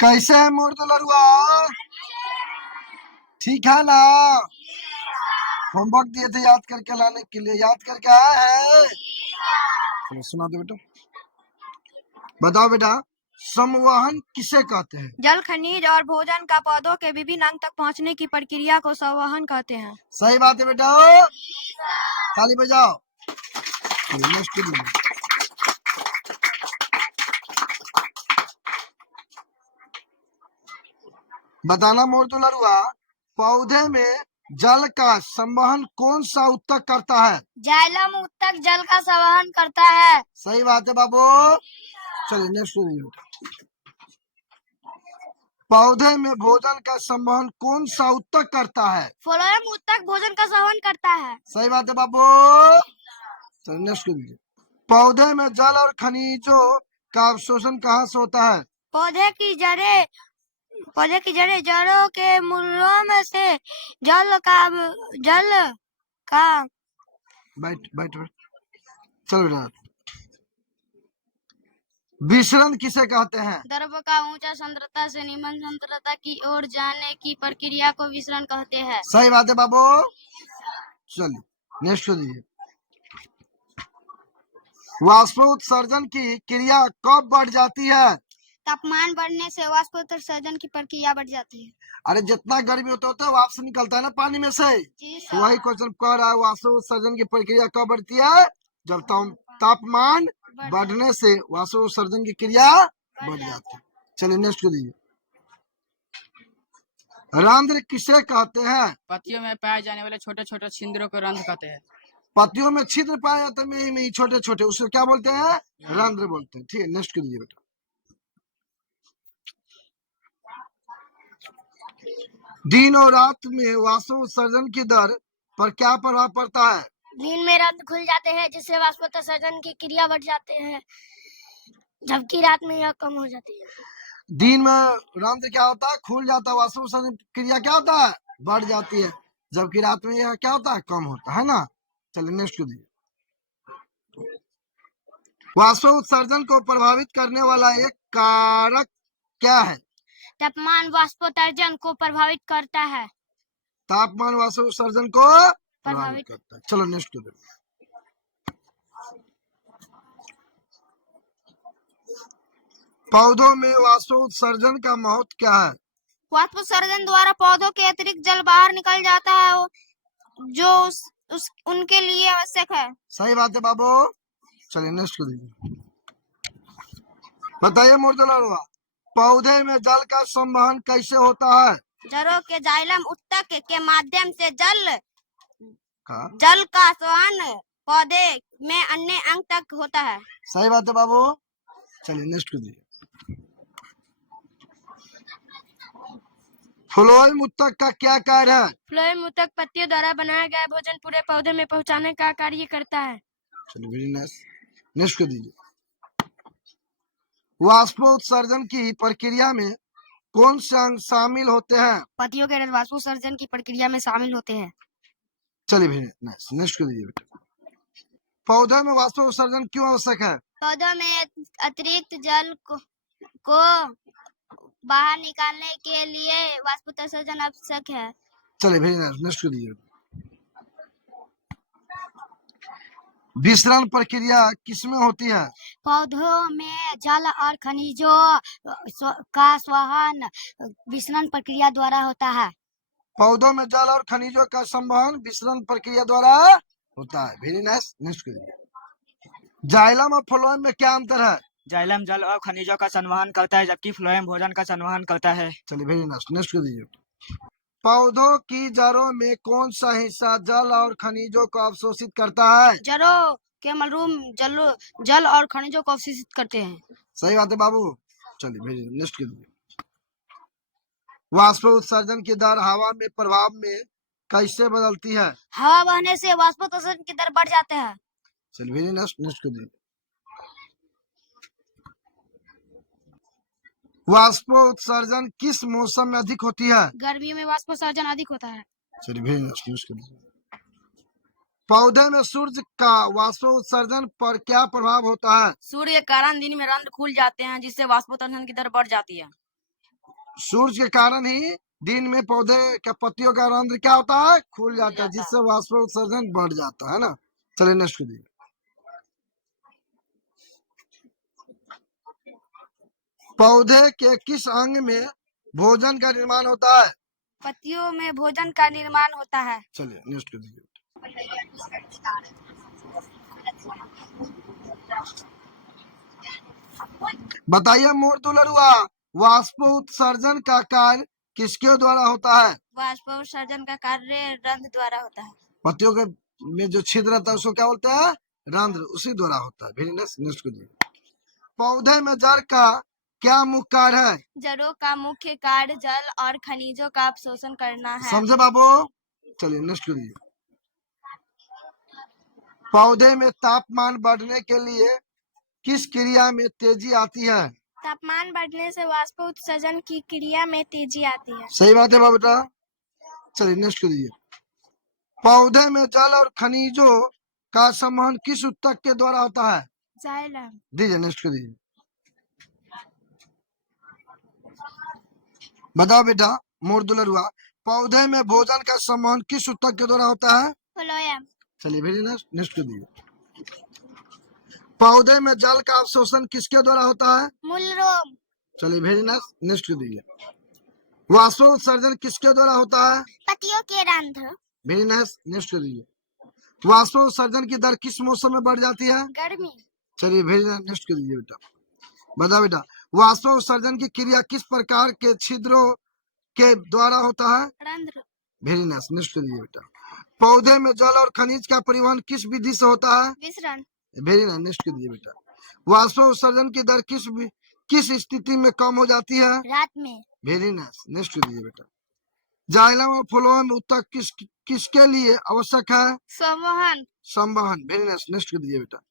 कैसे है मोर दुलरुआ? ठीक है ना? होमवर्क दिए थे याद करके लाने के लिए, याद करके आया है? चलो सुना दो बेटा। बताओ बेटा, संवहन किसे कहते हैं? जल, खनिज और भोजन का पौधों के विभिन्न अंग तक पहुंचने की प्रक्रिया को संवहन कहते हैं। सही बात है बेटा, ताली बजाओ। नेक्स्ट बताना मोर दुलरुआ, पौधे में जल का संवहन कौन सा ऊतक करता है? जाइलम ऊतक जल का संवहन करता है। सही बात है बाबू। चलिए नेक्स्ट बेटा। पौधे में भोजन का संवहन कौन सा ऊतक करता है? फ्लोएम ऊतक भोजन का संवहन करता है। सही बात है बाबू। चलिए नेक्स्ट कीजिए। पौधे में जल और खनिजों का अवशोषण कहाँ से होता है? पौधे की जड़ें जड़ों के मूलों में से जल का बैठ बैठ बैठ। चलो बेटा, विसरण किसे कहते हैं? द्रव का ऊंचा सांद्रता से निम्न सांद्रता की ओर जाने की प्रक्रिया को विसरण कहते हैं। सही बात है बाबू। चलिए नेक्स्ट कीजिए। वाष्पोत्सर्जन की क्रिया कब बढ़ जाती है? तापमान बढ़ने से वाष्पोत्सर्जन की प्रक्रिया बढ़ जाती है। अरे जितना गर्मी होता है वाष्प से निकलता है ना पानी में से। तो वही क्वेश्चन कह रहा है, वाष्पोत्सर्जन की प्रक्रिया कब बढ़ती है? जब तापमान बढ़ने से वाष्पोत्सर्जन की क्रिया बढ़ जाती है। चलिए नेक्स्ट कीजिए। रंध्र किसे कहते हैं? पत्तियों में पाए जाने वाले छोटे छोटे छिद्रों को रंध्र कहते हैं। पत्तियों में छिद्र पाए जाते हैं में छोटे छोटे, उसको क्या बोलते हैं? रंध्र बोलते हैं। ठीक है नेक्स्ट कीजिए बेटा। दिन और रात में वाष्पोत्सर्जन की दर पर क्या प्रभाव पड़ता है? दिन में रंध्र खुल जाते हैं जिससे वाष्पोत्सर्जन की क्रिया बढ़ जाते हैं, जबकि रात में यह कम हो जाती है। दिन में रंध्र क्या होता है? खुल जाता है, वाष्पोत्सर्जन क्रिया क्या होता है? बढ़ जाती है, जबकि रात में यह क्या होता है? कम होता है ना। चलिए नेक्स्ट कीजिए। वाष्पोत्सर्जन को प्रभावित करने वाला एक कारक क्या है? तापमान वाष्पोत्सर्जन को प्रभावित करता है। तापमान वाष्पोत्सर्जन को प्रभावित करता है। चलो नेक्स्ट कीजिए। पौधों में वाष्पोत्सर्जन का महत्व क्या है? वाष्पोत्सर्जन द्वारा पौधों के अतिरिक्त जल बाहर निकल जाता है, जो उनके लिए आवश्यक है। सही बात है बाबू। चलिए नेक्स्ट कीजिए। बताइए मोरदुलरुआ, पौधे में जल का संवहन कैसे होता है? जड़ों के जाइलम ऊतक के माध्यम से जल का संवहन पौधे में अन्य अंग तक होता है। सही बात है बाबू। चलिए नेक्स्ट कीजिए। फ्लोएम ऊतक का क्या कार्य है? फ्लोएम ऊतक पत्तियों द्वारा बनाया गया भोजन पूरे पौधे में पहुंचाने का कार्य करता है। चलिए वेरी नाइस। नेक्स्ट कर दीजिए। वाष्पोत्सर्जन की प्रक्रिया में कौन से अंग शामिल होते हैं? पत्तियों के रस वाष्पोत्सर्जन की प्रक्रिया में शामिल होते हैं। चलिए वेरी नाइस। नेक्स्ट कर दीजिए बेटा। पौधे में वाष्पोत्सर्जन क्यों आवश्यक है? पौधों में अतिरिक्त जल को बाहर निकालने के लिए वाष्पोत्सर्जन आवश्यक है। चलिए वेरी नाइस। नेक्स्ट कर दीजिए। विसरण प्रक्रिया किसमें होती है? पौधों में जल और खनिजों का संवहन विसरण प्रक्रिया द्वारा होता है। पौधों में जल और खनिजों का संवहन विसरण प्रक्रिया द्वारा होता है। Very nice. नेक्स्ट करिए। जाइलम और फ्लोएम में क्या अंतर है? जाइलम जल और खनिजों का संवहन करता है, जबकि फ्लोएम भोजन का संवहन करता है। चलिए वेरी नाइस। नेक्स्ट कर दीजिए। पौधों की जड़ों में कौन सा हिस्सा जल और खनिजों को अवशोषित करता है? जड़ों के मलरूम जल और खनिजों को अवशोषित करते हैं। सही बात है बाबू। चलिए वेरी नेक्स्ट कर दीजिए। वाष्पोत्सर्जन की दर हवा में प्रभाव में कैसे बदलती है? हवा बहने से वाष्पोत्सर्जन की दर बढ़ जाते हैं। चलिए वेरी नेक्स्ट कर दीजिए। वाष्पोत्सर्जन किस मौसम में अधिक होती है? गर्मियों में वाष्पोत्सर्जन अधिक होता है। चलिए वेरी नेक्स्ट कर दीजिए। पौधे में सूर्य का वाष्पोत्सर्जन पर क्या प्रभाव होता है? सूर्य के कारण दिन में रंध्र खुल जाते हैं, जिससे वाष्पोत्सर्जन की दर बढ़ जाती है। सूरज के कारण ही दिन में पौधे के पत्तियों का रंध्र क्या होता है, खुल जाता है, जिससे वाष्प उत्सर्जन बढ़ जाता है ना। चलिए नेक्स्ट कीजिए। पौधे के किस अंग में भोजन का निर्माण होता है? पत्तियों में भोजन का निर्माण होता है। चलिए नेक्स्ट कीजिए। बताइए मोर दुलरुआ, वाष्प उत्सर्जन का कार्य किसके द्वारा होता है? वाष्पोत्सर्जन का कार्य रंध्र द्वारा होता है। पत्तियों के में जो छिद्र रहता है उसको क्या बोलते हैं? रंध्र, उसी द्वारा होता है। वेरी नाइस, नेक्स्ट कीजिए। पौधे में जड़ का क्या मुख्य कार्य है? जड़ों का मुख्य कार्य जल और खनिजों का अवशोषण करना है। समझे बाबू? चलिए नेक्स्ट कीजिए। पौधे में तापमान बढ़ने के लिए किस क्रिया में तेजी आती है? तापमान बढ़ने से वाष्प उत्सर्जन की क्रिया में तेजी आती है। सही बात है बाबू बेटा। चलिए नेक्स्ट कीजिए। पौधे में जल और खनिजों का संवहन किस ऊतक के द्वारा होता है? जाइलम। दीजिए नेक्स्ट कीजिए। बताओ बेटा मोर दुलरुआ, पौधे में भोजन का संवहन किस ऊतक के द्वारा होता है? फ्लोएम। चलिए वेरी नाइस, नेक्स्ट कीजिए। पौधे में जल का अवशोषण किसके द्वारा होता है? मूलरोम। चलिए वेरी नाइस, नेक्स्ट कीजिए। वाष्प उत्सर्जन किसके द्वारा होता है? पत्तियों के रंध्र। वेरी नाइस, नेक्स्ट कीजिए। वाष्प उत्सर्जन की दर किस मौसम में बढ़ जाती है? गर्मी। चलिए वेरी नाइस, नेक्स्ट कीजिए बेटा। बताओ बेटा वाष्प उत्सर्जन की क्रिया किस प्रकार के छिद्रों के द्वारा होता है? रंध्र। वेरी नाइस, नेक्स्ट कीजिए बेटा। पौधे में जल और खनिज का परिवहन किस विधि से होता है? विसरण। वेरी नाइस, नेक्स्ट कीजिए बेटा। वाष्प उत्सर्जन की दर किस स्थिति में कम हो जाती है? रात में। वेरी नाइस, नेक्स्ट कीजिए बेटा। जाइलम और फ्लोएम ऊतक किसके लिए आवश्यक है? संवहन। संवहन। वेरी नाइस, नेक्स्ट कीजिए बेटा।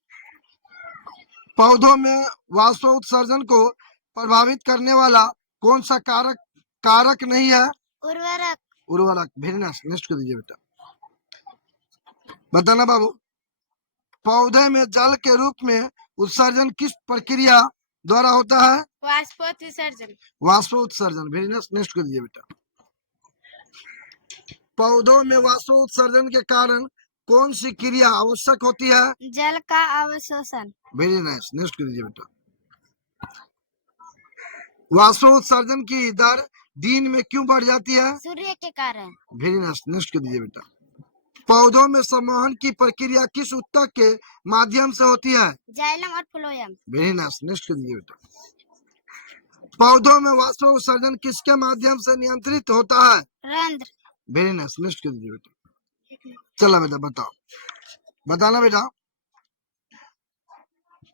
पौधों में वाष्प उत्सर्जन को प्रभावित करने वाला कौन सा कारक नहीं है? उर्वरक। उर्वरक। वेरी नाइस, नेक्स्ट कीजिए बेटा। बताना बाबू, पौधे में जल के रूप में उत्सर्जन किस प्रक्रिया द्वारा होता है? वाष्पोत्सर्जन। वाष्प उत्सर्जन। वेरी नाइस, नेक्स्ट कीजिए बेटा। पौधों में वाष्प उत्सर्जन के कारण कौन सी क्रिया आवश्यक होती है? जल का अवशोषण। वेरी नाइस, नेक्स्ट कीजिए बेटा। वाष्प उत्सर्जन की दर दिन में क्यों बढ़ जाती है? सूर्य के कारण। वेरी नाइस, नेक्स्ट कीजिए बेटा। पौधों में संवहन की प्रक्रिया किस ऊतक के माध्यम से होती है? जाइलम और फ्लोएम। वेरी नाइस, नेक्स्ट कीजिए बेटा। पौधों में वाष्प उत्सर्जन किसके माध्यम से नियंत्रित होता है? रंध्र। वेरी नाइस, नेक्स्ट कीजिए बेटा। चला बेटा बताओ, बताना बेटा।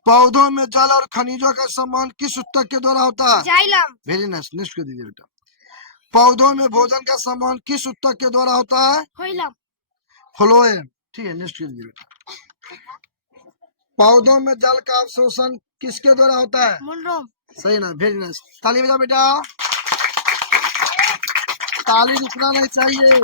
पौधों में जल और खनिजों का संवहन किस ऊतक के द्वारा होता है? जाइलम। वेरी नाइस, नेक्स्ट कीजिए बेटा। पौधों में भोजन का संवहन किस ऊतक के द्वारा होता है? फ्लोएम। फ्लोएम। ठीक है, नेक्स्ट कीजिए बेटा। पौधों में जल का अवशोषण किसके द्वारा होता है? मूलरोम। सही ना, वेरी नाइस। ताली बजाओ बेटा, ताली रुकना नहीं चाहिए।